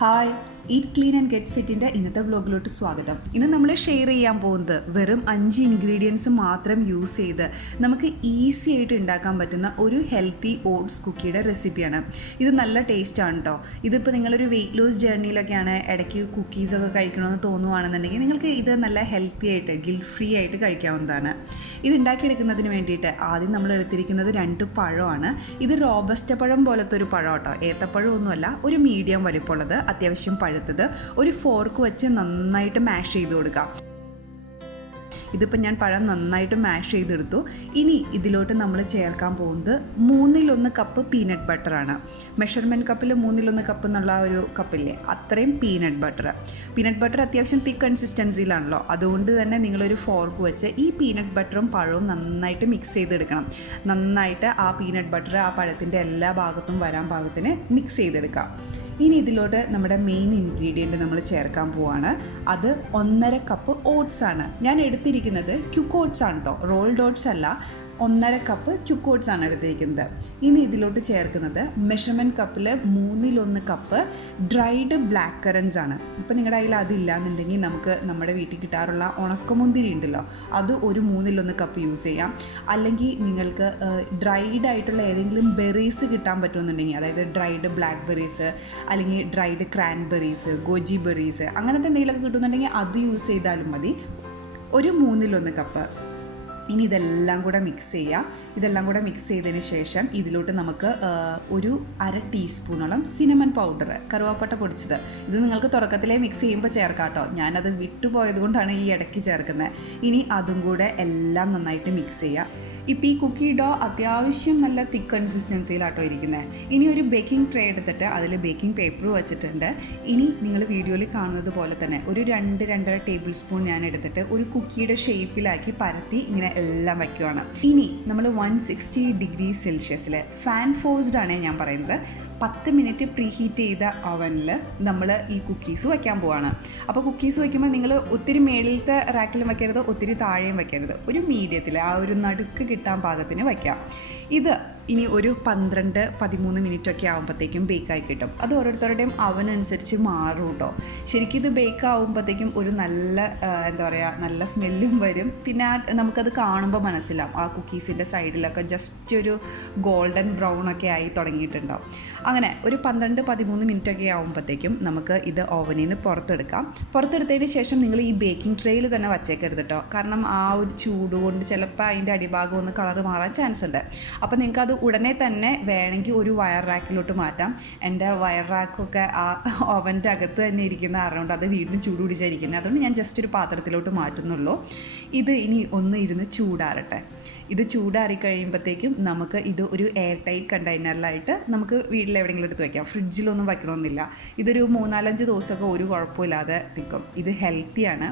Hi, eat clean and get ഫിറ്റിൻ്റെ ഇന്നത്തെ വ്ലോഗിലോട്ട് സ്വാഗതം. ഇന്ന് നമ്മൾ ഷെയർ ചെയ്യാൻ പോകുന്നത് വെറും 5 ഇൻഗ്രീഡിയൻസ് മാത്രം യൂസ് ചെയ്ത് നമുക്ക് ഈസി ആയിട്ട് ഉണ്ടാക്കാൻ പറ്റുന്ന ഒരു ഹെൽത്തി ഓട്സ് കുക്കിയുടെ റെസിപ്പിയാണ്. ഇത് നല്ല ടേസ്റ്റാണ് കേട്ടോ. ഇതിപ്പോൾ നിങ്ങളൊരു വെയിറ്റ് ലോസ് ജേർണിയിലൊക്കെയാണ് ഇടയ്ക്ക് കുക്കീസൊക്കെ കഴിക്കണമെന്ന് തോന്നുവാണെന്നുണ്ടെങ്കിൽ നിങ്ങൾക്ക് ഇത് നല്ല ഹെൽത്തി ആയിട്ട് ഗിൽറ്റ് ഫ്രീ ആയിട്ട് കഴിക്കാവുന്നതാണ്. ഇത് ഉണ്ടാക്കിയെടുക്കുന്നതിന് വേണ്ടിയിട്ട് ആദ്യം നമ്മൾ എടുത്തിരിക്കുന്നത് 2 പഴമാണ്. ഇത് റോബസ്റ്റ പഴം പോലത്തെ ഒരു പഴം കേട്ടോ, ഏത്തപ്പഴമൊന്നുമല്ല, ഒരു മീഡിയം വലിപ്പമുള്ളത്, അത്യാവശ്യം പഴുത്തത്. ഒരു ഫോർക്ക് വെച്ച് നന്നായിട്ട് മാഷ് ചെയ്ത് കൊടുക്കാം. ഇതിപ്പോൾ ഞാൻ പഴം നന്നായിട്ട് മാഷ് ചെയ്തെടുത്തു. ഇനി ഇതിലോട്ട് നമ്മൾ ചേർക്കാൻ പോകുന്നത് 1/3 കപ്പ് പീനട്ട് ബട്ടറാണ്. മെഷർമെൻറ്റ് കപ്പിൽ 1/3 കപ്പ് എന്നുള്ള ഒരു കപ്പില്ലേ, അത്രയും പീനട്ട് ബട്ടർ അത്യാവശ്യം തിക്ക് കൺസിസ്റ്റൻസിയിലാണല്ലോ. അതുകൊണ്ട് തന്നെ നിങ്ങളൊരു ഫോർക്ക് വെച്ച് ഈ പീനട്ട് ബട്ടറും പഴവും നന്നായിട്ട് മിക്സ് ചെയ്തെടുക്കണം. നന്നായിട്ട് ആ പീനട്ട് ബട്ടർ ആ പഴത്തിൻ്റെ എല്ലാ ഭാഗത്തും വരാൻ പാകത്തിന് മിക്സ് ചെയ്തെടുക്കാം. ഇനി ഇതിലോട്ട് നമ്മുടെ മെയിൻ ഇൻഗ്രീഡിയൻറ്റ് നമ്മൾ ചേർക്കാൻ പോവാണ്. അത് 1.5 കപ്പ് ഓട്സ് ആണ്. ഞാൻ എടുത്തിരിക്കുന്നത് ക്യുക്ക് ഓട്സ് ആണ് കേട്ടോ, റോൾഡ് ഓട്സ് അല്ല. 1.5 കപ്പ് ക്യുക്ക് ഓട്സ് ആണ് എടുത്തിരിക്കുന്നത്. ഇനി ഇതിലോട്ട് ചേർക്കുന്നത് മെഷർമെൻറ്റ് കപ്പിൽ 1/3 കപ്പ് ഡ്രൈഡ് ബ്ലാക്ക് കറൻസ് ആണ്. ഇപ്പോൾ നിങ്ങളുടെ കയ്യിൽ അതില്ല എന്നുണ്ടെങ്കിൽ നമുക്ക് നമ്മുടെ വീട്ടിൽ കിട്ടാറുള്ള ഉണക്കമുന്തിരി ഉണ്ടല്ലോ, അത് ഒരു 1/3 കപ്പ് യൂസ് ചെയ്യാം. അല്ലെങ്കിൽ നിങ്ങൾക്ക് ഡ്രൈഡ് ആയിട്ടുള്ള ഏതെങ്കിലും ബെറീസ് കിട്ടാൻ പറ്റുമെന്നുണ്ടെങ്കിൽ, അതായത് ഡ്രൈഡ് ബ്ലാക്ക് ബെറീസ് അല്ലെങ്കിൽ ഡ്രൈഡ് ക്രാൻബെറീസ്, ഗോജി ബെറീസ്, അങ്ങനത്തെ എന്തെങ്കിലുമൊക്കെ കിട്ടുന്നുണ്ടെങ്കിൽ അത് യൂസ് ചെയ്താലും മതി. ഒരു 1/3 കപ്പ്. ഇനി ഇതെല്ലാം കൂടെ മിക്സ് ചെയ്യാം. ഇതെല്ലാം കൂടെ മിക്സ് ചെയ്തതിന് ശേഷം ഇതിലോട്ട് നമുക്ക് ഒരു 1/2 ടീസ്പൂണോളം സിനമൺ പൗഡർ, കറുവാപ്പട്ട പൊടിച്ചത്. ഇത് നിങ്ങൾക്ക് തുടക്കത്തിലേ മിക്സ് ചെയ്യുമ്പോൾ ചേർക്കാം കേട്ടോ, ഞാനത് വിട്ടുപോയത് കൊണ്ടാണ് ഈ ഇടയ്ക്ക് ചേർക്കുന്നത്. ഇനി അതും കൂടെ എല്ലാം നന്നായിട്ട് മിക്സ് ചെയ്യുക. ഇപ്പോൾ ഈ കുക്കി ഡോ അത്യാവശ്യം നല്ല തിക്ക് കൺസിസ്റ്റൻസിയിലാട്ടോ ഇരിക്കുന്നത്. ഇനി ഒരു ബേക്കിംഗ് ട്രേ എടുത്തിട്ട് അതിൽ ബേക്കിംഗ് പേപ്പർ വെച്ചിട്ടുണ്ട്. ഇനി നിങ്ങൾ വീഡിയോയിൽ കാണുന്നത് പോലെ തന്നെ ഒരു 2-2.5 ടേബിൾ സ്പൂൺ ഞാൻ എടുത്തിട്ട് ഒരു കുക്കിയുടെ ഷേപ്പിലാക്കി പരത്തി ഇങ്ങനെ എല്ലാം വയ്ക്കുവാണ്. ഇനി നമ്മൾ 160 ഡിഗ്രി സെൽഷ്യസിൽ ഫാൻ ഫോഴ്സ്ഡ് ആണ് ഞാൻ പറയുന്നത്, 10 മിനിറ്റ് പ്രീ ഹീറ്റ് ചെയ്ത അവനിൽ നമ്മൾ ഈ കുക്കീസ് വയ്ക്കാൻ പോവാണ്. അപ്പോൾ കുക്കീസ് വയ്ക്കുമ്പോൾ നിങ്ങൾ ഒത്തിരി മേളിലത്തെ റാക്കിലും വയ്ക്കരുത്, ഒത്തിരി താഴെയും വയ്ക്കരുത്, ഒരു മീഡിയത്തിൽ ആ ഒരു നടുക്ക് കിട്ടാൻ പാകത്തിന് വയ്ക്കാം. ഇത് ഇനി ഒരു 12-13 മിനിറ്റൊക്കെ ആകുമ്പോഴത്തേക്കും ബേക്കായി കിട്ടും. അത് ഓരോരുത്തരുടെയും അവനനുസരിച്ച് മാറും കേട്ടോ. ശരിക്കും ഇത് ബേക്ക് ആകുമ്പോഴത്തേക്കും ഒരു നല്ല നല്ല സ്മെല്ലും വരും. പിന്നെ നമുക്കത് കാണുമ്പോൾ മനസ്സിലാവും ആ കുക്കീസിൻ്റെ സൈഡിലൊക്കെ ജസ്റ്റ് ഒരു ഗോൾഡൻ ബ്രൗൺ ഒക്കെ ആയി തുടങ്ങിയിട്ടുണ്ടാവും. അങ്ങനെ ഒരു 12-13 മിനിറ്റൊക്കെ ആകുമ്പോഴത്തേക്കും നമുക്ക് ഇത് ഓവനിൽ നിന്ന് പുറത്തെടുത്തതിന് ശേഷം നിങ്ങൾ ഈ ബേക്കിംഗ് ട്രേയിൽ തന്നെ വച്ചേക്കരുത് കേട്ടോ, കാരണം ആ ഒരു ചൂട് കൊണ്ട് ചിലപ്പോൾ അതിൻ്റെ അടിഭാഗം ഒന്ന് കളർ മാറാൻ ചാൻസ് ഉണ്ട്. അപ്പോൾ നിങ്ങൾക്കത് ഉടനെ തന്നെ വേണമെങ്കിൽ ഒരു വയർ റാക്കിലോട്ട് മാറ്റാം. എൻ്റെ വയർ റാക്കൊക്കെ ആ ഓവൻ്റെ അകത്ത് തന്നെ ഇരിക്കുന്ന കാരണം അത് വീണ്ടും ചൂട് പിടിച്ചായിരിക്കുന്നത്, അതുകൊണ്ട് ഞാൻ ജസ്റ്റ് ഒരു പാത്രത്തിലോട്ട് മാറ്റുന്നുള്ളൂ. ഇത് ഇനി ഒന്ന് ഇരുന്ന് ചൂടാറട്ടെ. ഇത് ചൂടാറി കഴിയുമ്പോഴത്തേക്കും നമുക്ക് ഇത് ഒരു എയർ ടൈറ്റ് കണ്ടെയ്നറിലായിട്ട് നമുക്ക് വീട്ടിലെവിടെയെങ്കിലും എടുത്ത് വയ്ക്കാം. ഫ്രിഡ്ജിലൊന്നും വയ്ക്കണമെന്നില്ല. ഇതൊരു 3-4 ദിവസമൊക്കെ ഒരു കുഴപ്പമില്ലാതെ നിൽക്കും. ഇത് ഹെൽത്തിയാണ്,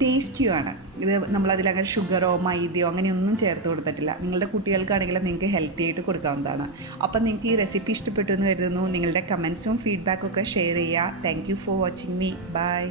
ടേസ്റ്റിയുമാണ്. ഇത് നമ്മളതിലങ്ങനെ ഷുഗറോ മൈദയോ അങ്ങനെയൊന്നും ചേർത്ത് കൊടുത്തിട്ടില്ല. നിങ്ങളുടെ കുട്ടികൾക്കാണെങ്കിൽ നിങ്ങൾക്ക് ഹെൽത്തി ആയിട്ട് കൊടുക്കാവുന്നതാണ്. അപ്പം നിങ്ങൾക്ക് ഈ റെസിപ്പി ഇഷ്ടപ്പെട്ടു എന്ന് കരുതുന്നു. നിങ്ങളുടെ കമൻസും ഫീഡ്ബാക്കൊക്കെ ഷെയർ ചെയ്യുക. Thank you for watching me. By.